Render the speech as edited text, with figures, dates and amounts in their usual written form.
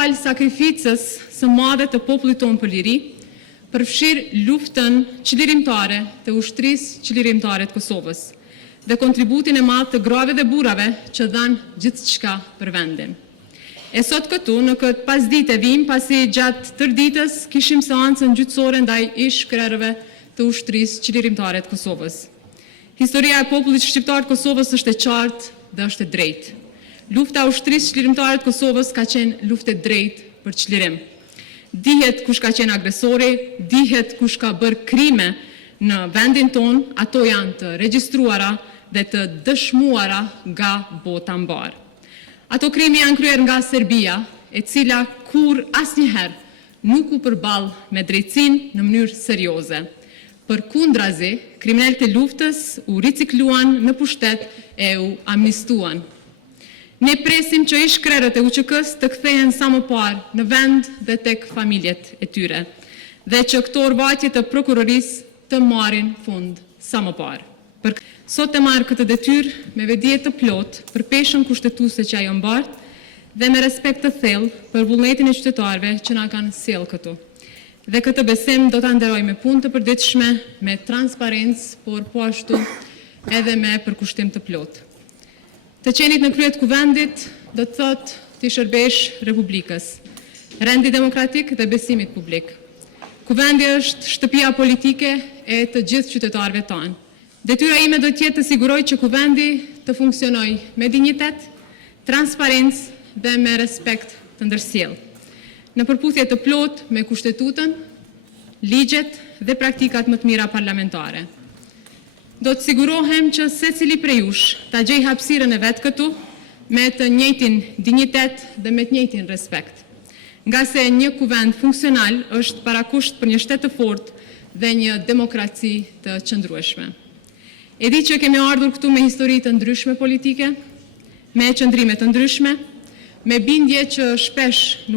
palë sakrificës së madhe të popullit tonë për liri, përfshirë luftën çlirimtare të ushtrisë çlirimtare të Kosovës dhe kontributin e madh të grave dhe burrave që dhanë gjithçka për vendin. E sot këtu, në këtë pasditë vim, pasi gjatë tërë ditës kishim seancën gjyqësore ndaj ish-krerëve të ushtrisë çlirimtare të Kosovës. Historia e popullit shqiptar të Kosovës është e qartë dhe është e drejtë. Lufta e ushtrisë çlirimtare të Kosovës ka qenë luftë e drejtë për çlirim. Dihet kush ka qenë agresori, dihet kush ka bërë krime në vendin ton, ato janë të regjistruara dhe të dëshmuara nga bota mbar. Ato krime janë kryer nga Serbia, e cila kur asnjëherë nuk u përball me drejtësinë në mënyrë serioze. Përkundrazi, kriminalët e luftës u ricikluan në pushtet e u amnistuan. Ne presim që ish-krerët e UÇK-s të kthehen sa më parë në vend dhe tek familjet e tyre, dhe që këto orvatje të prokurorisë të marrin fund sa më parë. Sot e marr këtë detyrë me vedije të plotë për peshën kushtetuese që ajo mbart dhe me respekt të thellë për vullnetin e qytetarëve që na kanë sjellë këtu. Dhe këtë besim do ta nderoj me punë të përditshme, me transparencë, por po ashtu edhe me përkushtim të plotë. Të qenit në krye të kuvendit do të thotë të shërbesh Republikës, rendi demokratik dhe besimit publik. Kuvendi është shtëpia politike e të gjithë qytetarëve tanë. Detyra ime do të jetë të siguroj që kuvendi të funksionojë me dinjitet, transparencë dhe me respekt të ndërsjellë, në përputhje të plotë me kushtetutën, ligjet dhe praktikat më të mira parlamentare. Do të sigurohem që secili prej jush ta gjej hapësirën e vet këtu me të njëjtin dinjitet dhe me të njëjtin respekt. Nga se një kuvend funksional është parakusht për një shtet të fortë dhe një demokraci të qëndrueshme. E di që kemi ardhur këtu me histori të ndryshme politike, me qëndrime të ndryshme, me bindje që shpesh